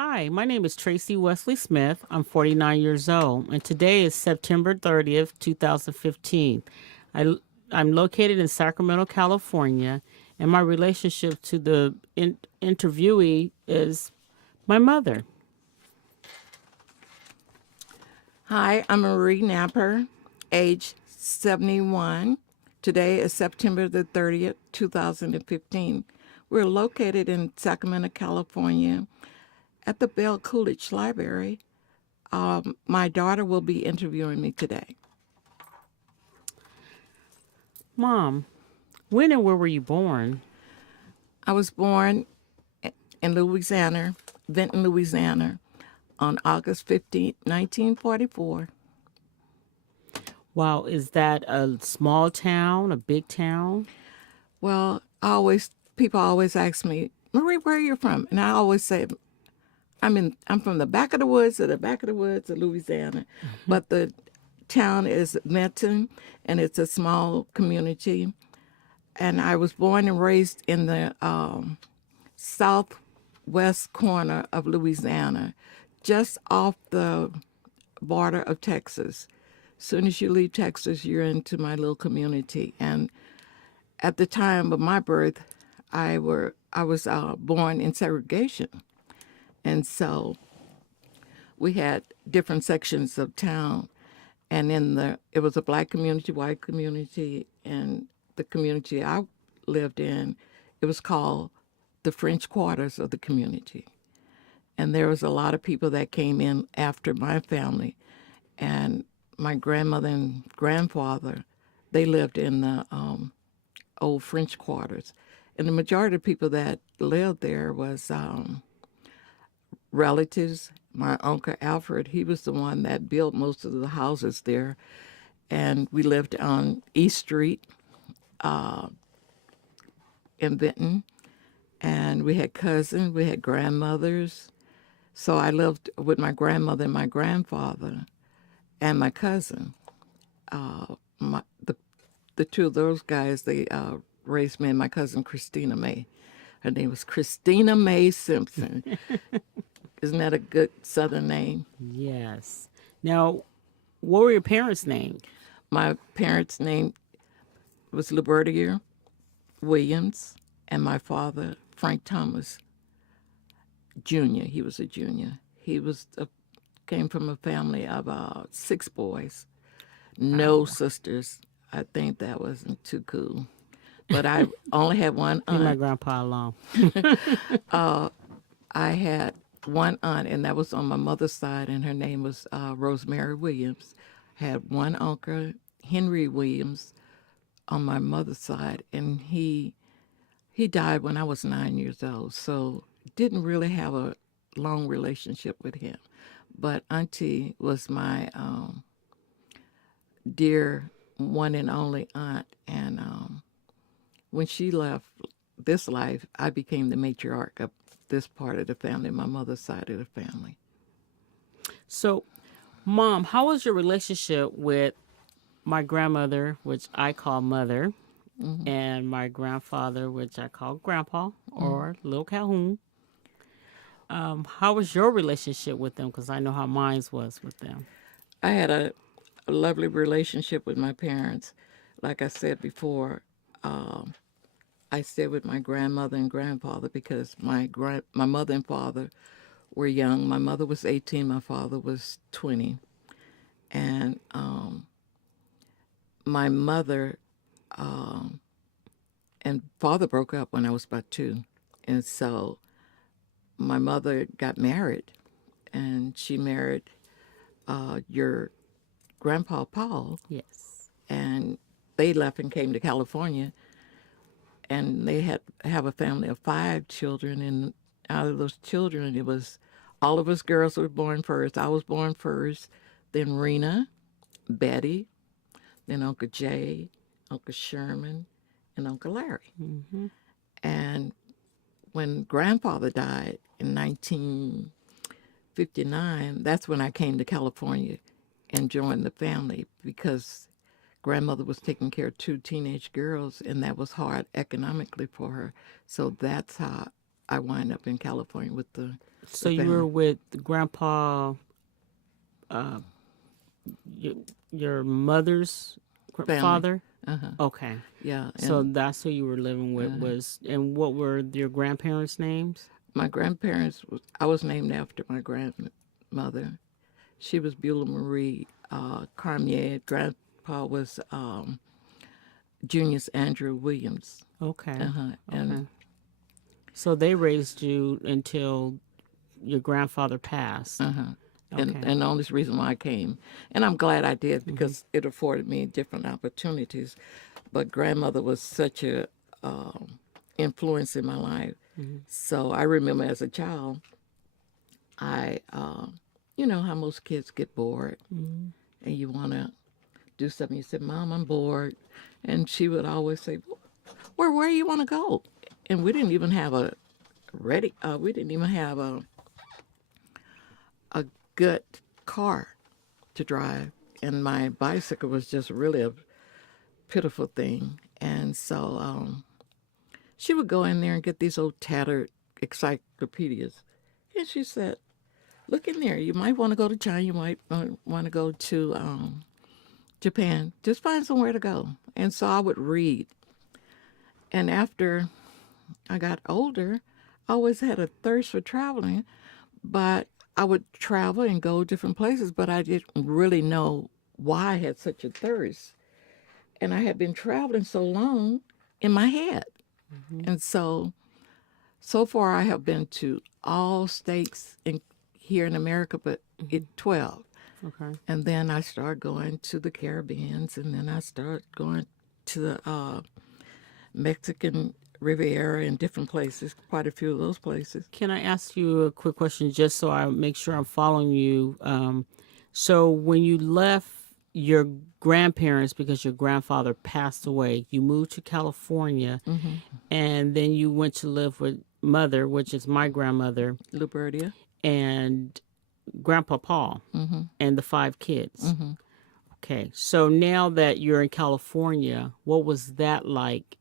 Hi, my name is Traci Wesley Smith. I'm 49 years old, and today is September 30th, 2015. I, I'm located in Sacramento, California, and my relationship to the interviewee is my mother. Hi, I'm Marie Napper, age 71. Today is September the 30th, 2015. We're located in Sacramento, California at the Bell Coolidge Library. My daughter will be interviewing me today. Mom, when and where were you born? I was born in Louisiana, Benton, Louisiana, on August 15th, 1944. Wow, is that a small town, a big town? Well, people always ask me, Marie, where are you from? And I always say, I'm from the back of the woods of Louisiana, but the town is Benton, and it's a small community. And I was born and raised in the southwest corner of Louisiana, just off the border of Texas. As soon as you leave Texas, you're into my little community. And at the time of my birth, I was born in segregation, and so we had different sections of town. And it was a black community, white community, and the community I lived in, it was called the French quarters of the community. And there was a lot of people that came in after my family, and my grandmother and grandfather, they lived in the old French quarters. And the majority of people that lived there was relatives. My uncle Alfred, he was the one that built most of the houses there. And we lived on East Street in Benton. And we had cousins, we had grandmothers. So I lived with my grandmother and my grandfather and my cousin. My, the two of those guys, they raised me and my cousin Christina May. Her name was Christina May Simpson. Isn't that a good Southern name? Yes. Now, what were your parents' names? My parents' name was Libertier Williams, and my father, Frank Thomas Jr. He was a junior. Came from a family of 6 boys, no sisters. I think that wasn't too cool. But I only had one Leave my aunt. grandpa alone. I had one aunt, and that was on my mother's side, and her name was Rosemary Williams. Had one uncle, Henry Williams, on my mother's side, and he died when I was 9 years old, so didn't really have a long relationship with him. But Auntie was my dear one and only aunt, and when she left this life, I became the matriarch of this part of the family, my mother's side of the family. So, Mom, how was your relationship with my grandmother, which I call mother, and my grandfather, which I call grandpa or little Calhoun? How was your relationship with them? Because I know how mine was with them. I had a lovely relationship with my parents. Like I said before, I stayed with my grandmother and grandfather because my mother and father were young. My mother was 18, my father was 20. And my mother and father broke up when I was about 2. And so my mother got married, and she married your grandpa Paul, Yes. and they left and came to California, and they have a family of 5 children, and out of those children, it was all of us girls were born first. I was born first, then Rena, Betty, then Uncle Jay, Uncle Sherman, and Uncle Larry. And when grandfather died in 1959, that's when I came to California and joined the family because grandmother was taking care of 2 teenage girls, and that was hard economically for her. So that's how I wind up in California with So the you were family. with Grandpa, your, your mother's Family. father? Uh-huh. Okay. Yeah, So and that's who you were living with was, and what were your grandparents' names? my grandparents I was named after my grandmother. She was Beulah Marie Carmier. Grandpa was Junius Andrew Williams. Okay. Uh-huh. And Okay. So they raised you until your grandfather passed. uh-huh. Okay. And the only reason why I came, and I'm glad I did because it afforded me different opportunities. But grandmother was such a influence in my life. So I remember as a child, I, you know how most kids get bored, and you want to do something. You said, "Mom, I'm bored," and she would always say, Where you want to go?" And we didn't even have a ready. We didn't even have a good car to drive, and my bicycle was just really a pitiful thing. And so she would go in there and get these old tattered encyclopedias, and she said, "Look in there. You might want to go to China. You might want to go to Japan. Just find somewhere to go." And so I would read. And after I got older, I always had a thirst for traveling, but I would travel and go different places, but I didn't really know why I had such a thirst. And I had been traveling so long in my head. And so far I have been to all states here in America, but 12. Okay. And then I started going to the Caribbeans, and then I started going to the Mexican Riviera and different places, quite a few of those places. Can I ask you a quick question just so I make sure I'm following you? So when you left your grandparents because your grandfather passed away, you moved to California and then you went to live with mother, which is my grandmother, Liberia. and Grandpa Paul and the 5 kids. Okay. So now that you're in California, what was that like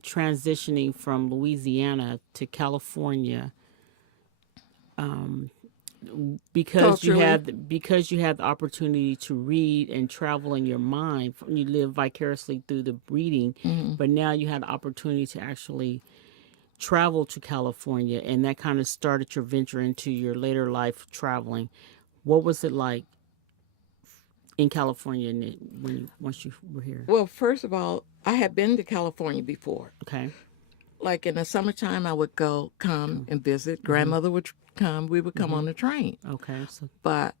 transitioning from Louisiana to California? Culturally, Because you had the opportunity to read and travel in your mind, you live vicariously through the reading, but now you had the opportunity to actually travel to California, and that kind of started your venture into your later life traveling. What was it like in California once you were here? well, first of all, I had been to California before. Okay. Like in the summertime, I would come and visit. Grandmother would come. We would come on the train. Okay. So But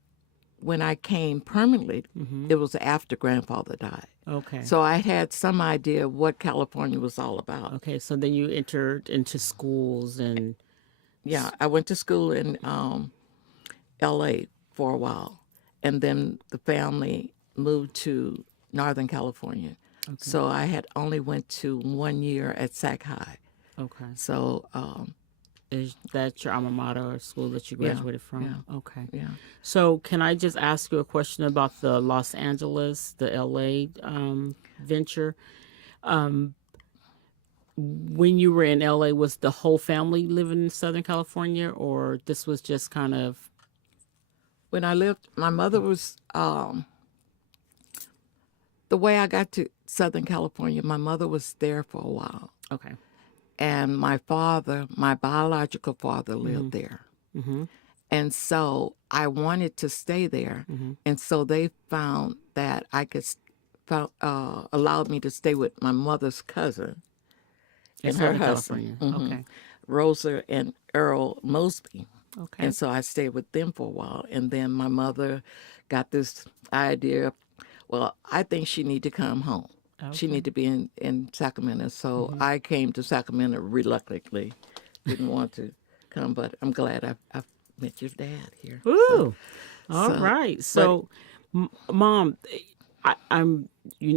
when I came permanently, it was after grandfather died. okay. So I had some idea of what California was all about. Okay. So then you entered into schools and Yeah, I went to school in L.A. for a while, and then the family moved to Northern California. So I had only went to 1 year at Sac High. okay. So Is that your alma mater or school that you yeah, graduated from? yeah, Okay. yeah. So can I just ask you a question about the Los Angeles, the LA venture? When you were in LA, was the whole family living in Southern California, or this was just kind of When I lived, my mother was the way I got to Southern California. My mother was there for a while, okay? and my father, my biological father, lived there. And so I wanted to stay there. And so they found that I could, allowed me to stay with my mother's cousin In and her Southern husband, California. Okay. Rosa and Earl Mosby. Okay. And so I stayed with them for a while. And then my mother got this idea, well, I think she need to come home. She Okay. need to be in Sacramento. So I came to Sacramento reluctantly. Didn't want to come, but I'm glad I met your dad here. Ooh. All so- right. So, Mom, I'm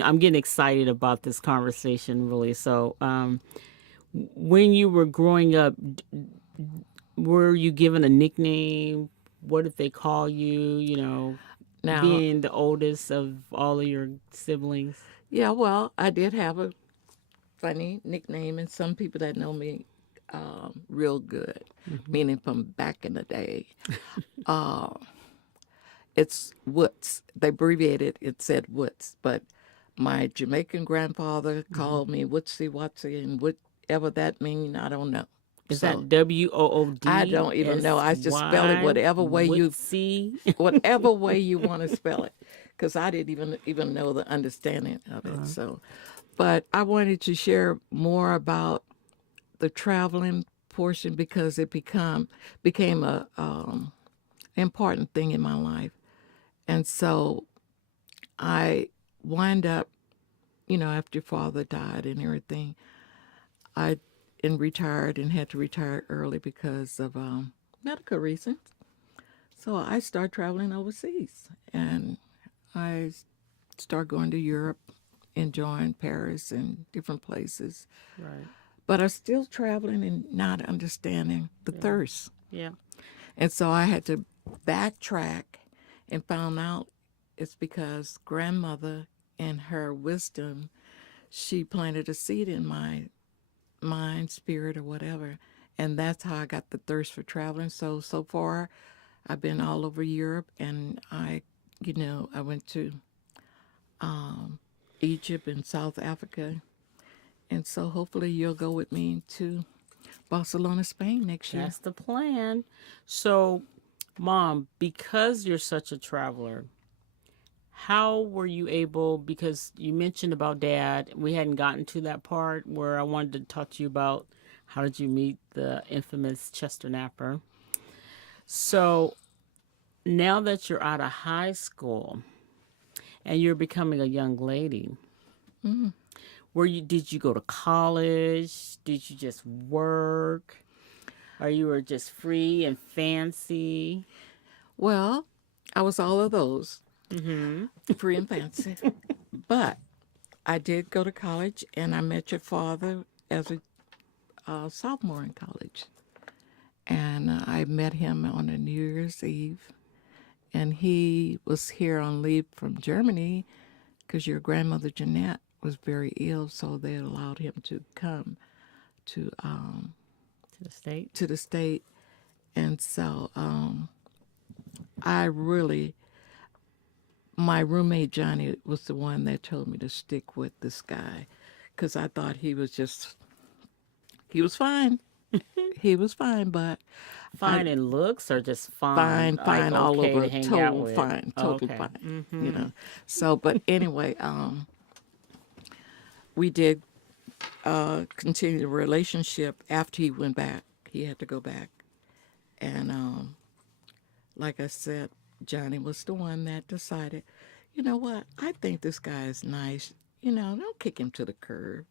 I'm getting excited about this conversation. Really. So, when you were growing up, were you given a nickname? What did they call you? You know, Now, being the oldest of all of your siblings. yeah, well, I did have a funny nickname, and some people that know me real good, meaning from back in the day. Uh, it's Woods. They abbreviated it, said Woods, but my Jamaican grandfather called me Woodsy Watsy, and whatever that means, I don't know. Is So that WOOD? I don't even know. I just spell it whatever way you See? whatever way you want to spell it, because I didn't even know the understanding of it. So, but I wanted to share more about the traveling portion because it became a important thing in my life, and so I wind up, after your father died and everything, I retired and had to retire early because of medical reasons. So I started traveling overseas, and I started going to Europe, enjoying Paris and different places. Right. But I'm still traveling and not understanding the thirst. Yeah. And so I had to backtrack and found out it's because grandmother, in her wisdom, she planted a seed in my mind, spirit, or whatever. And that's how I got the thirst for traveling. So far, I've been all over Europe, and I went to Egypt and South Africa. And so hopefully you'll go with me to Barcelona, Spain next year. That's the plan. So, Mom, because you're such a traveler, how were you able, because you mentioned about Dad, we hadn't gotten to that part where I wanted to talk to you about how did you meet the infamous Chester Napper. So, now that you're out of high school and you're becoming a young lady, did you go to college? Did you just work? Or you were just free and fancy? Well, I was all of those, free and fancy. But I did go to college, and I met your father as a sophomore in college. And I met him on a New Year's Eve. And he was here on leave from Germany because your grandmother, Jeanette, was very ill, so they allowed him to come to To the state? to the state. And so my roommate Johnny was the one that told me to stick with this guy because I thought he was fine. He was fine, but Fine in looks or just fine? fine all okay over, to hang out total with? fine, total Okay. fine, So, but anyway, we did continue the relationship after he went back. He had to go back, and like I said, Johnny was the one that decided, you know what, I think this guy is nice. Don't kick him to the curb.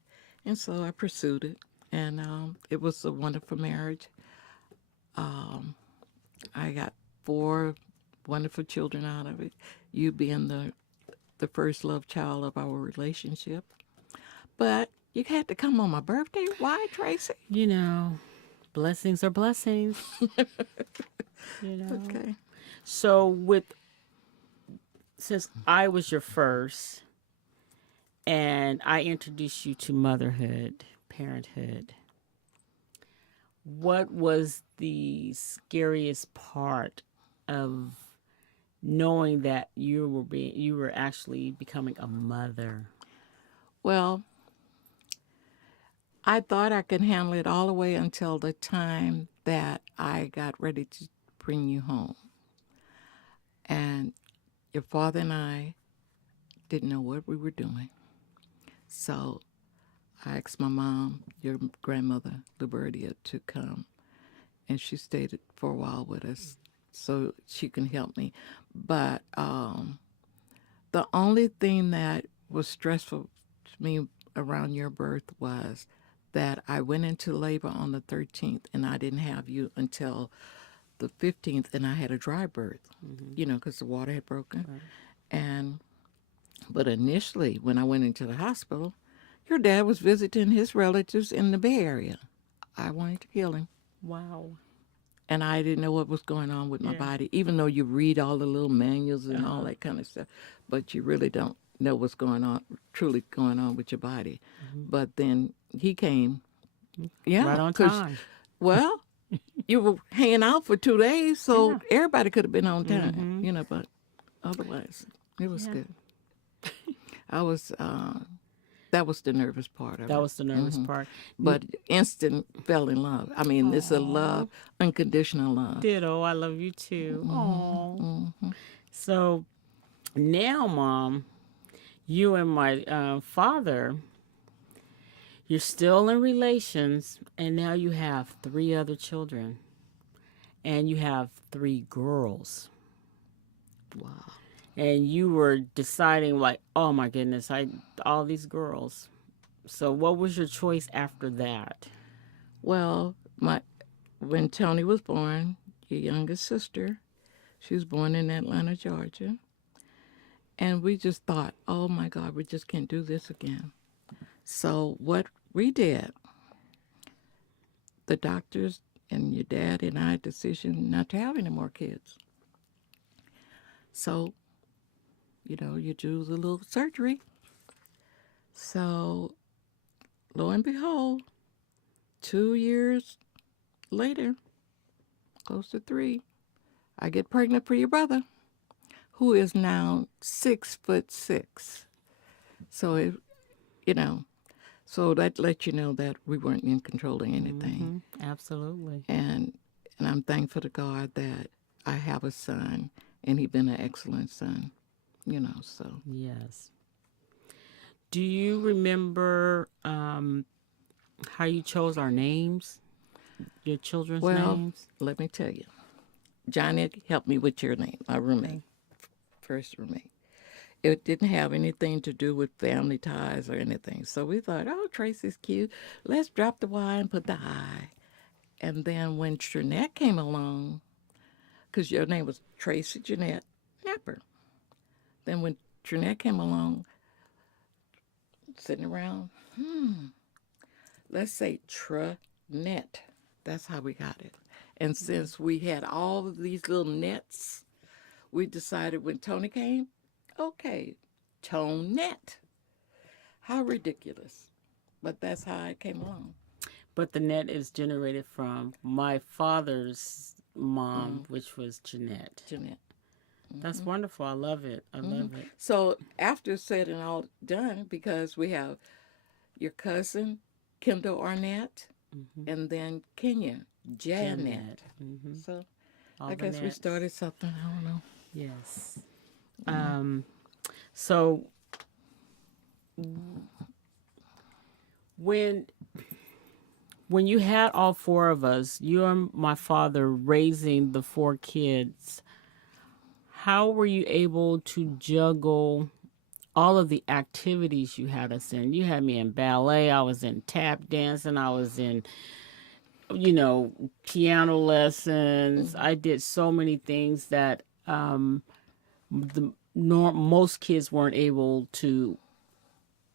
And so I pursued it, and it was a wonderful marriage. I got 4 wonderful children out of it, you being the first love child of our relationship. But you had to come on my birthday. Why, Tracy? Blessings are blessings. Okay. So since I was your first and I introduced you to motherhood, parenthood, what was the scariest part of knowing that you were actually becoming a mother? Well, I thought I could handle it all the way until the time that I got ready to bring you home. And your father and I didn't know what we were doing. So I asked my mom, your grandmother, Libertia, to come. And she stayed for a while with us so she can help me. But the only thing that was stressful to me around your birth was that I went into labor on the 13th and I didn't have you until the 15th, and I had a dry birth, because the water had broken. Right. But initially, when I went into the hospital, your dad was visiting his relatives in the Bay Area. I wanted to kill him. Wow. And I didn't know what was going on with my body, even though you read all the little manuals and all that kind of stuff, but you really don't know what's truly going on with your body. But then he came Yeah, Right on 'cause, time. well, you were hanging out for 2 days, so Yeah. everybody could have been on time, Mm-hmm. but otherwise, it was Yeah. good. I was, that was the nervous part of That it. was the nervous part. But instant fell in love. I mean, it's a love, Oh, unconditional love. ditto. I love you too. Oh. So now, Mom, you and my father, you're still in relations, and now you have 3 other children, and you have 3 girls. Wow. And you were deciding, like, oh my goodness, all these girls. So, what was your choice after that? Well, when Tony was born, your youngest sister, she was born in Atlanta, Georgia. And we just thought, oh my God, we just can't do this again. So what we did, the doctors and your dad and I decision not to have any more kids. So, you do the little surgery. So lo and behold, 2 years later, close to 3, I get pregnant for your brother, who is now 6'6". So so that lets you know that we weren't in control of anything. Absolutely. And I'm thankful to God that I have a son, and he's been an excellent son. So Yes. Do you remember how you chose our names, your children's well, names? let me tell you, Johnny helped me with your name, my roommate, first roommate. It didn't have anything to do with family ties or anything. So we thought, oh, Tracy's cute. Let's drop the Y and put the I. And then when Trinette came along, because your name was Tracy Jeanette Napper. Then when Trinette came along, sitting around, let's say Trinette. That's how we got it. And since we had all of these little nets, we decided when Tony came, okay, Tonette. How ridiculous. But that's how it came along. But the net is generated from my father's mom, which was Jeanette. Jeanette. That's wonderful. I love it. I love it. So after said and all done, because we have your cousin, Kendall Arnett, and then Kenya, Janet. So All I the guess we nets. started something. I don't know. Yes. So when you had all 4 of us, you and my father raising the 4 kids, how were you able to juggle all of the activities you had us in? You had me in ballet, I was in tap dancing, I was in piano lessons. I did so many things that most kids weren't able to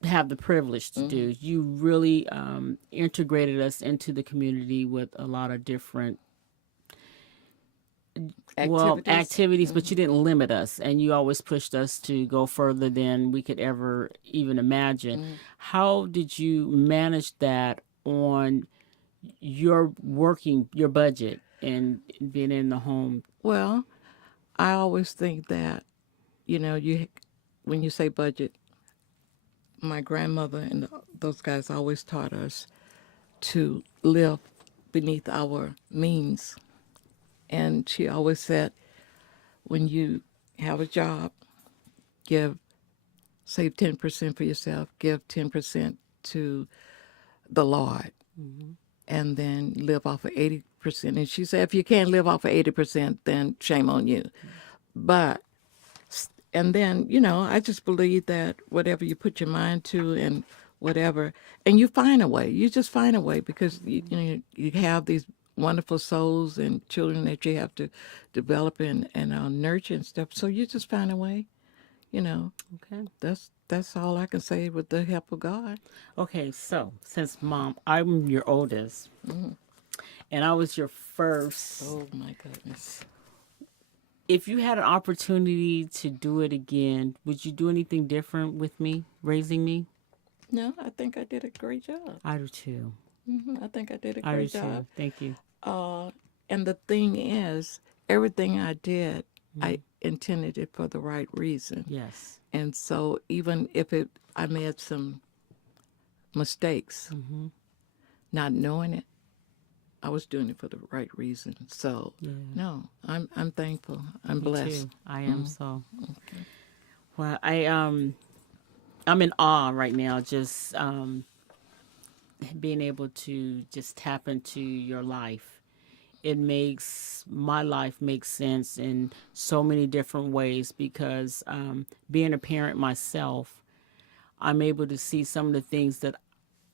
have the privilege to do. You really integrated us into the community with a lot of different activities, but you didn't limit us, and you always pushed us to go further than we could ever even imagine. How did you manage that on your budget and being in the home? Well, I always think that, when you say budget, my grandmother and those guys always taught us to live beneath our means. And she always said, when you have a job, save 10% for yourself, give 10% to the Lord, and then live off of 80%. And she said, if you can't live off of 80%, then shame on you. And then, I just believe that whatever you put your mind to and whatever, and you find a way. You just find a way because, you have these wonderful souls and children that you have to develop and nurture and stuff. So you just find a way, Okay. That's all I can say with the help of God. Okay, so since Mom, I'm your oldest, and I was your first. Oh my goodness. If you had an opportunity to do it again, would you do anything different with me, raising me? No, I think I did a great job. I do too. I think I did a I do great job. too. Thank you. Uh, and the thing is, everything I did, I intended it for the right reason. Yes. And so even if I made some mistakes, not knowing it, I was doing it for the right reason. So Yeah. no, I'm thankful. I'm Me blessed. too. I am so. Okay. Well, I'm in awe right now. Just being able to just tap into your life. It makes my life make sense in so many different ways because being a parent myself, I'm able to see some of the things that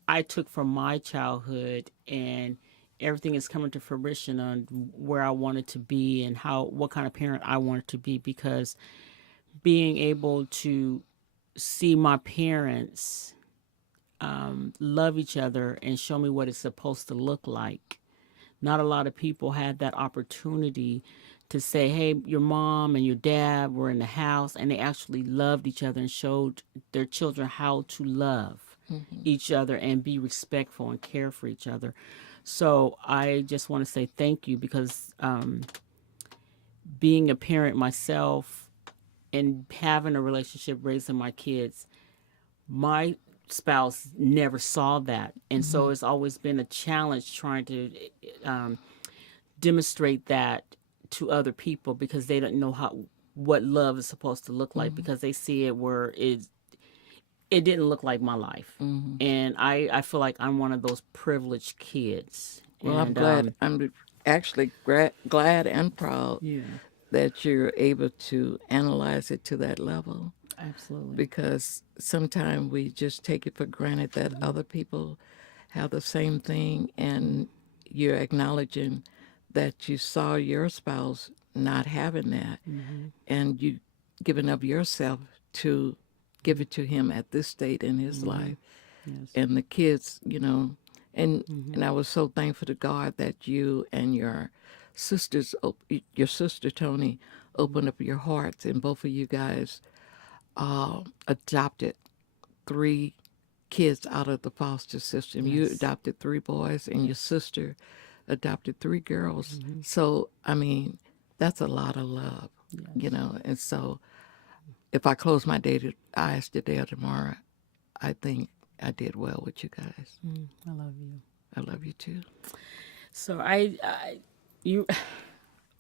I took from my childhood, and everything is coming to fruition on where I wanted to be and what kind of parent I wanted to be, because being able to see my parents love each other and show me what it's supposed to look like. Not a lot of people had that opportunity to say, hey, your mom and your dad were in the house and they actually loved each other and showed their children how to love each other and be respectful and care for each other. So I just want to say thank you, because being a parent myself and having a relationship raising my kids, my spouse never saw that. And so it's always been a challenge trying to demonstrate that to other people, because they don't know what love is supposed to look like, because they see it where it didn't look like my life. And I feel like I'm one of those privileged kids. Well, I'm And glad. I'm actually glad and proud yeah, that you're able to analyze it to that level, absolutely. because sometimes we just take it for granted that other people have the same thing, and you're acknowledging that you saw your spouse not having that, and you giving up yourself to give it to him at this state in his life, Yes. and the kids, and I was so thankful to God that you and your sisters, your sister Tony, opened up your hearts, and both of you guys adopted 3 kids out of the foster system. You Yes. adopted 3 boys, and your Yes. sister adopted 3 girls. So, I mean, that's a lot of love, Yes. And so, if I close my eyes today or tomorrow, I think I did well with you guys. I love you. I love you too. So you,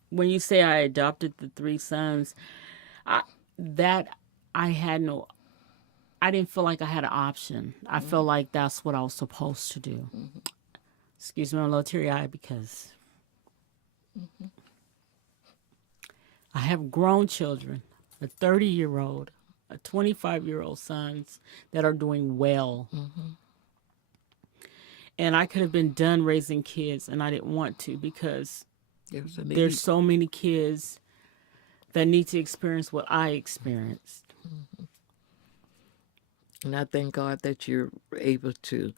when you say I adopted the 3 sons, I, that I had no, I didn't feel like I had an option. I felt like that's what I was supposed to do. Excuse me, I'm a little teary-eyed because I have grown children, a 30-year-old, a 25-year-old sons that are doing well. And I could have been done raising kids, and I didn't want to, because There's a there's need. so many kids that need to experience what I experienced. And I thank God that you're able to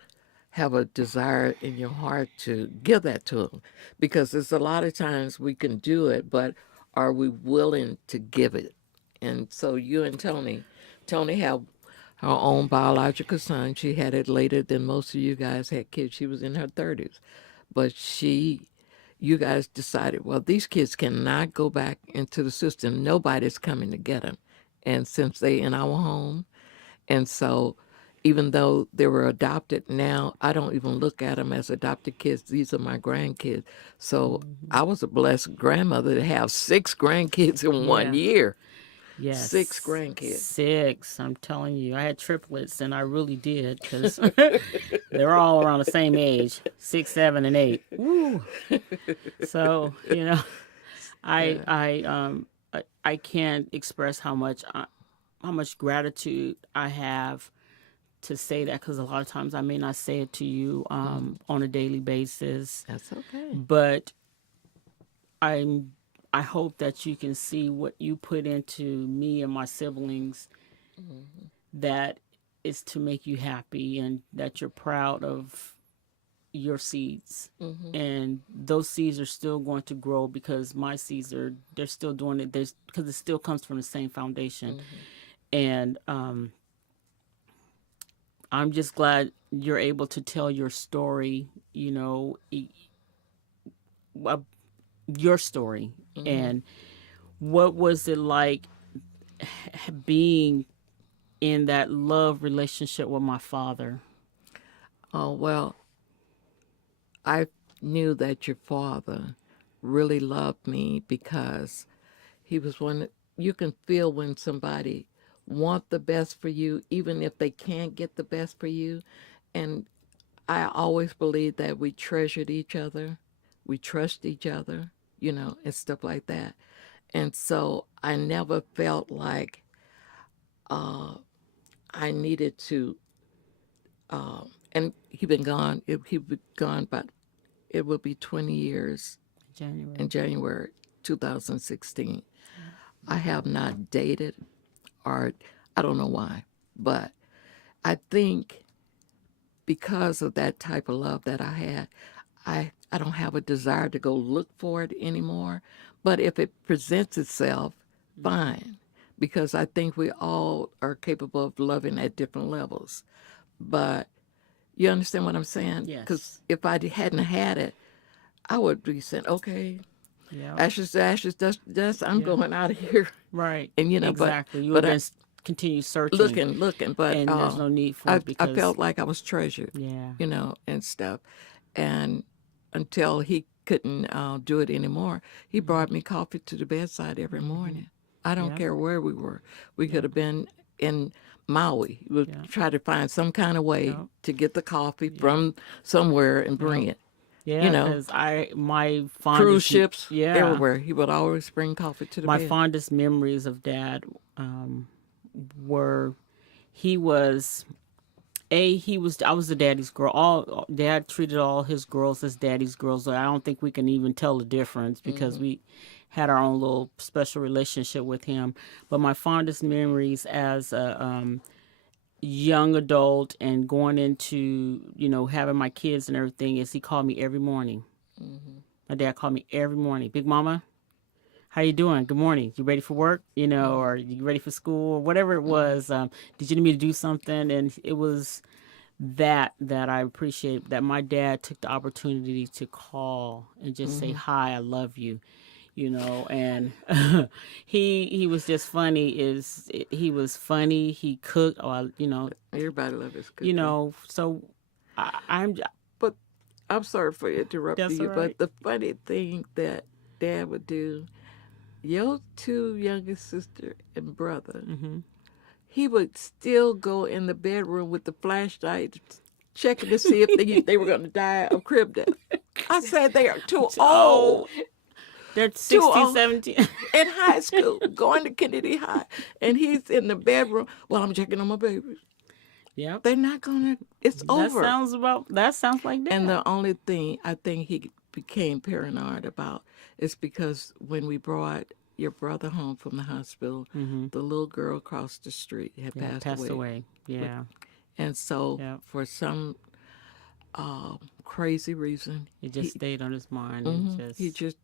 have a desire in your heart to give that to them, because there's a lot of times we can do it, but are we willing to give it? And so you and Tony have her own biological son. She had it later than most of you guys had kids. She was in her 30s, but you guys decided, well, these kids cannot go back into the system. Nobody's coming to get them. And since they in our home, and so even though they were adopted, now I don't even look at them as adopted kids. These are my grandkids. So I was a blessed grandmother to have 6 grandkids in one Yeah. year. Yes. 6 grandkids. 6. I'm telling you. I had triplets, and I really did, because they're all around the same age, 6, 7, and 8. Woo. So, I can't express how much gratitude I have to say that, because a lot of times I may not say it to you on a daily basis, That's okay. but I hope that you can see what you put into me and my siblings, that is to make you happy, and that you're proud of your seeds. And those seeds are still going to grow, because my seeds they're still doing it, because it still comes from the same foundation. And I'm just glad you're able to tell your story you know, uh, your story and what was it like being in that love relationship with my father? Oh, well, I knew that your father really loved me because he was one you can feel when somebody want the best for you, even if they can't get the best for you. And I always believed that we treasured each other, we trust each other, and stuff like that. And so I never felt like I needed to. And he been gone. He been gone, but it will be 20 years January. in January 2016. I have not dated, or I don't know why, but I think because of that type of love that I had, I don't have a desire to go look for it anymore. But if it presents itself, fine, because I think we all are capable of loving at different levels. But you understand what I'm saying? Because Yes. if I hadn't had it, I would be saying, okay, Yeah. ashes to ashes, dust to dust. I'm Yeah. going out of here, Right. and Exactly. You would but then continue searching, looking, but and there's no need for I it because felt like I was treasured, yeah. and stuff, and until he couldn't do it anymore, he brought me coffee to the bedside every morning. I don't Yeah. care where we were. We Yeah. could have been in Maui. We would Yeah. try to find some kind of way Yeah. to get the coffee Yeah. from somewhere and bring Yeah. it. Yeah. Because my Cruise fondest ships yeah everywhere. He would always bring coffee to the my bed. fondest memories of Dad were he was I was the daddy's girl. All Dad treated all his girls as daddy's girls. I don't think we can even tell the difference because we had our own little special relationship with him. But my fondest memories as a young adult and going into having my kids and everything is he called me every morning. My dad called me every morning. Big Mama, how you doing? Good morning. You ready for work? Or you ready for school or whatever it was. Did you need me to do something? And it was that I appreciate that my dad took the opportunity to call and just say hi, I love you, and he was just funny. He was funny. He cooked. Everybody loved his cooking. So I'm But I'm sorry for interrupting that's all you, right. but the funny thing that Dad would do, your two youngest sister and brother, he would still go in the bedroom with the flashlight, checking to see if they were going to die of crib death. I said they are too Oh, old, they're too 16, old. 17. In high school, going to Kennedy High, and he's in the bedroom while I'm checking on my babies. Yep. They're not gonna. It's over. That sounds like And that. the only thing I think he became paranoid about is because when we brought your brother home from the hospital, the little girl across the street had Yeah, passed passed away. away. Yeah. And so, Yep. for some crazy reason, It just stayed on his mind he just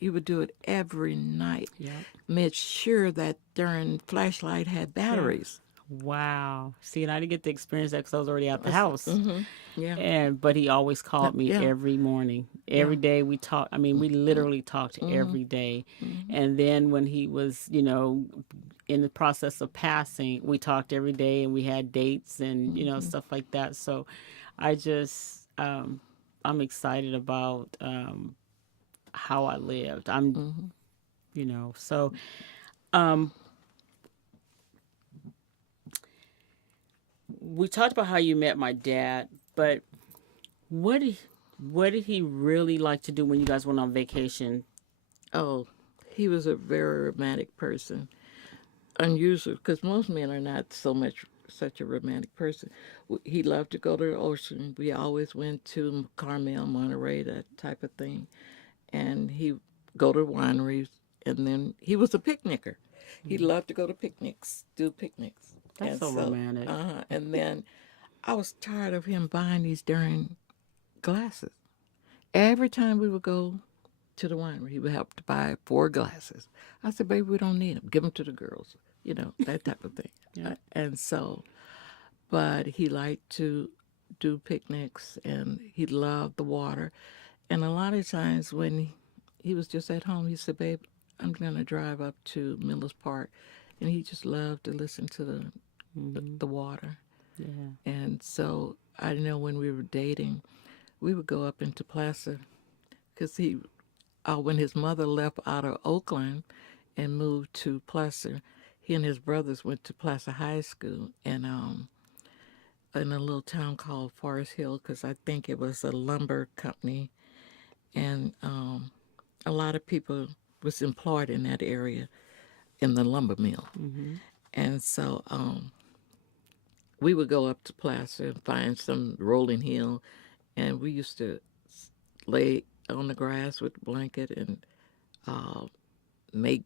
he would do it every night. Yep. Made sure that darn flashlight had batteries. Wow. See, and I didn't get to experience that because I was already out the house. Yeah. But he always called me Yeah. every morning. Every day we talked. I mean, we literally talked every day. And then when he was, in the process of passing, we talked every day and we had dates and, stuff like that. So I just, I'm excited about how I lived. So we talked about how you met my dad, but what did he really like to do when you guys went on vacation? Oh, he was a very romantic person. Unusual, because most men are not such a romantic person. He loved to go to the ocean. We always went to Carmel, Monterey, that type of thing. And he go to wineries, and then he was a picnicker. He loved to go to picnics, do picnics. That's And so romantic. and then I was tired of him buying these darn glasses. Every time we would go to the winery, he would have to buy 4 glasses. I said, baby, we don't need them. Give them to the girls. That type of thing. Yeah. And so, but he liked to do picnics, and he loved the water. And a lot of times when he was just at home, he said, "Babe, I'm going to drive up to Miller's Park," and he just loved to listen to the water. Yeah. And so I know when we were dating, we would go up into Placer because when his mother left out of Oakland and moved to Placer, he and his brothers went to Placer High School, and in a little town called Forest Hill, because I think it was a lumber company, and a lot of people was employed in that area in the lumber mill. Mm-hmm. And so we would go up to Placer and find some rolling hill, and we used to lay on the grass with a blanket and make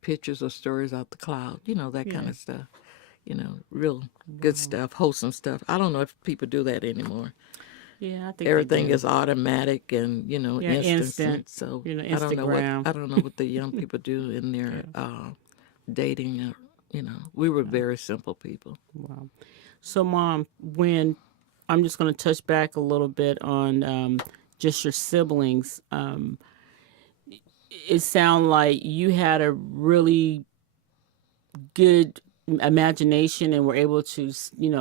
pictures or stories out the cloud, that kind of stuff. Real good stuff, wholesome stuff. I don't know if people do that anymore. Yeah, I think Everything they do. is automatic and instant. So I don't know Instagram. what the young people do in their dating. We were very simple people. Wow. So, Mom, when I'm just going to touch back a little bit on just your siblings, it sounds like you had a really good imagination and were able to,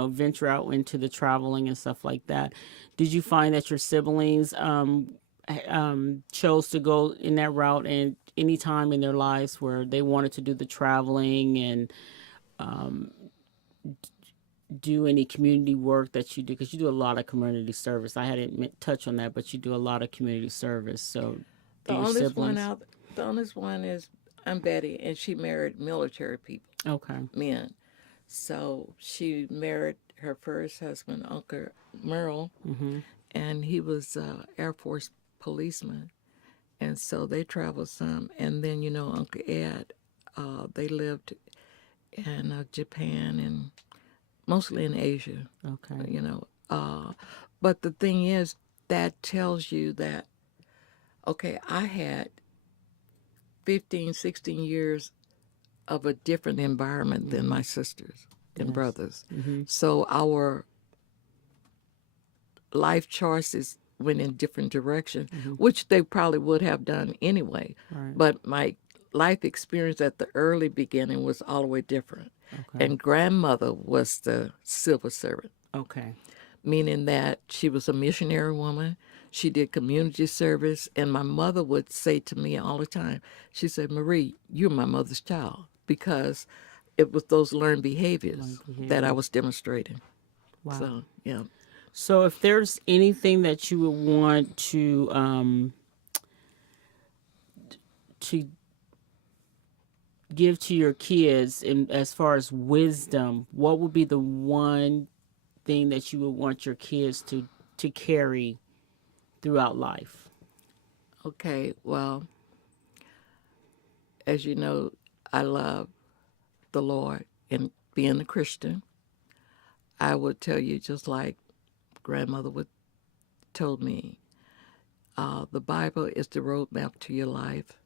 venture out into the traveling and stuff like that. Did you find that your siblings chose to go in that route and any time in their lives where they wanted to do the traveling and do any community work that you do? Because you do a lot of community service. I hadn't touch on that, but you do a lot of community service. So, The do your oldest one siblings? out. The oldest one is I'm Betty, and she married military people, Okay. men. So she married her first husband, Uncle Merle, Mm-hmm. and he was Air Force policeman. And so they traveled some. And then, Uncle Ed, they lived in Japan and mostly in Asia, Okay. But the thing is, that tells you that, okay, I had 15, 16 years of a different environment than my sisters and Yes. brothers. Mm-hmm. So our life choices went in different directions, which they probably would have done anyway. Right. But my life experience at the early beginning was all the way different. Okay. And grandmother was the civil servant, Okay. meaning that she was a missionary woman. She did community service. And my mother would say to me all the time, she said, "Marie, you're my mother's child," because it was those learned behaviors that I was demonstrating. Wow. So, yeah. So, if there's anything that you would want to give to your kids in as far as wisdom, what would be the one thing that you would want your kids to carry throughout life? Okay, well, as you know, I love the Lord, and being a Christian, I would tell you just like grandmother would told me, the Bible is the roadmap to your life.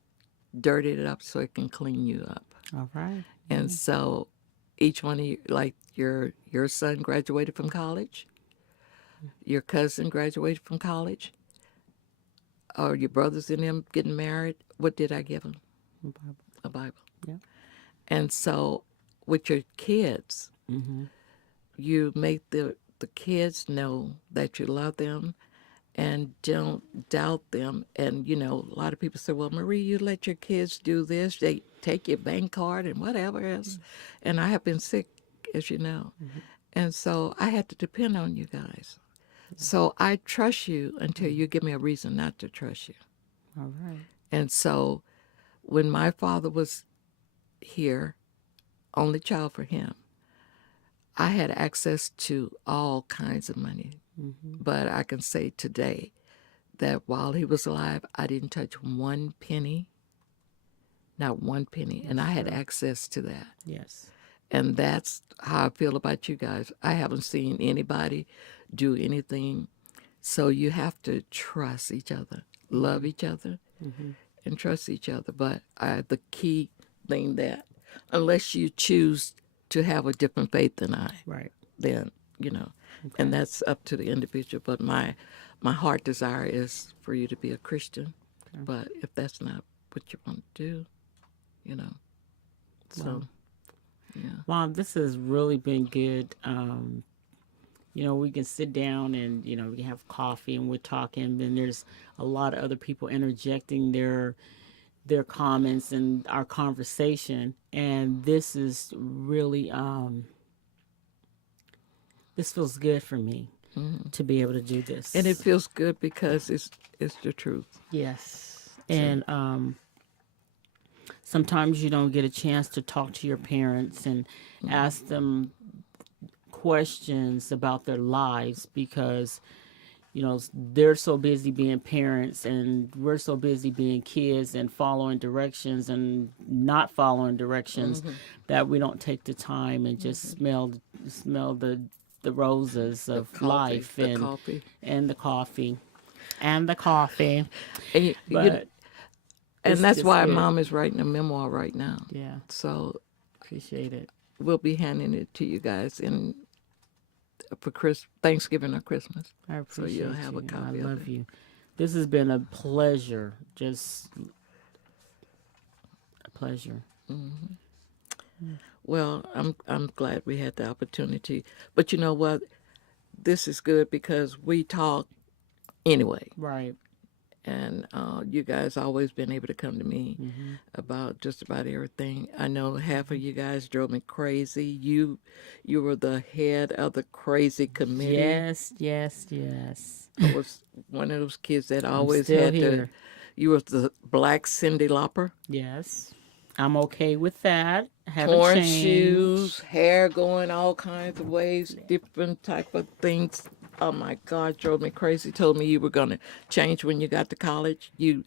Dirty it up so it can clean you up. All right. And so each one of you, like your son graduated from college, your cousin graduated from college, or your brothers and them getting married. What did I give them? Bible. A Bible. Yeah. And so with your kids, Mm-hmm. you make the kids know that you love them and don't doubt them. And, a lot of people say, "Well, Marie, you let your kids do this. They take your bank card and whatever else." And I have been sick, as you know. And so I had to depend on you guys. So I trust you until you give me a reason not to trust you. All right. And so when my father was here, only child for him, I had access to all kinds of money. But I can say today that while he was alive, I didn't touch one penny, not one penny. And I had access to that. Yes. And that's how I feel about you guys. I haven't seen anybody do anything. So you have to trust each other, love each other, and trust each other. But the key thing that, unless you choose to have a different faith than I, Right. then you know, and that's up to the individual. But my heart desire is for you to be a Christian. Okay. But if that's not what you want to do, you know, so Wow. yeah. Mom, this has really been good. We can sit down and, we have coffee and we're talking. Then there's a lot of other people interjecting their comments in our conversation. And this is really, this feels good for me to be able to do this. And it feels good because it's the truth. Yes. And sometimes you don't get a chance to talk to your parents and ask them questions about their lives because they're so busy being parents and we're so busy being kids and following directions and not following directions that we don't take the time and just smell the roses of life the and coffee. and the coffee and the coffee. And, But and it's that's just why good. Mom is writing a memoir right now. Yeah, So appreciate it. we'll be handing it to you guys for Thanksgiving or Christmas. I appreciate you'll have you. a copy I of love it. you. This has been a pleasure. Just a pleasure. Well, I'm glad we had the opportunity. But you know what? This is good because we talk anyway. Right. And you guys always been able to come to me about just about everything. I know half of you guys drove me crazy. You were the head of the crazy committee. Yes, yes, yes. I was one of those kids that always still had here. You were the black Cyndi Lauper. Yes. I'm okay with that. Haven't Torn changed. shoes, hair going all kinds of ways, different type of things. Oh my God, drove me crazy. Told me you were gonna change when you got to college. You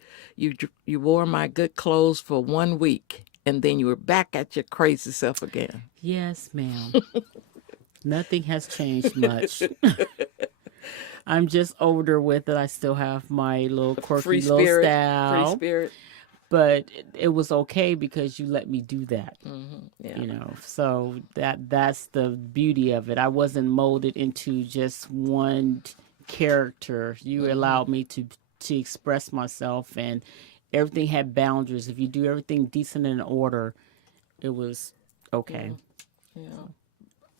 wore my good clothes for 1 week, and then you were back at your crazy self again. Yes, ma'am. Nothing has changed much. I'm just older with it. I still have my little quirky Free little spirit, style. free spirit. But it was okay because you let me do that. Yeah. So that's the beauty of it. I wasn't molded into just one character. You allowed me to express myself, and everything had boundaries. If you do everything decent and in order, it was okay. Yeah.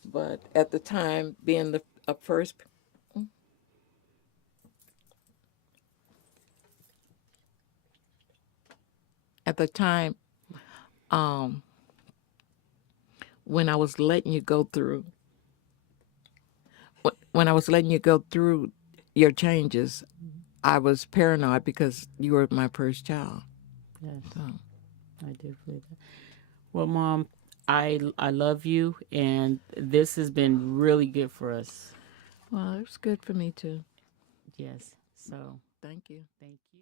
But at the time, being a first. At the time, when I was letting you go through, when I was letting you go through your changes, I was paranoid because you were my first child. Yes, So, I did believe that. Well, Mom, I love you, and this has been really good for us. well, it was good for me too. Yes. So Thank you. thank you.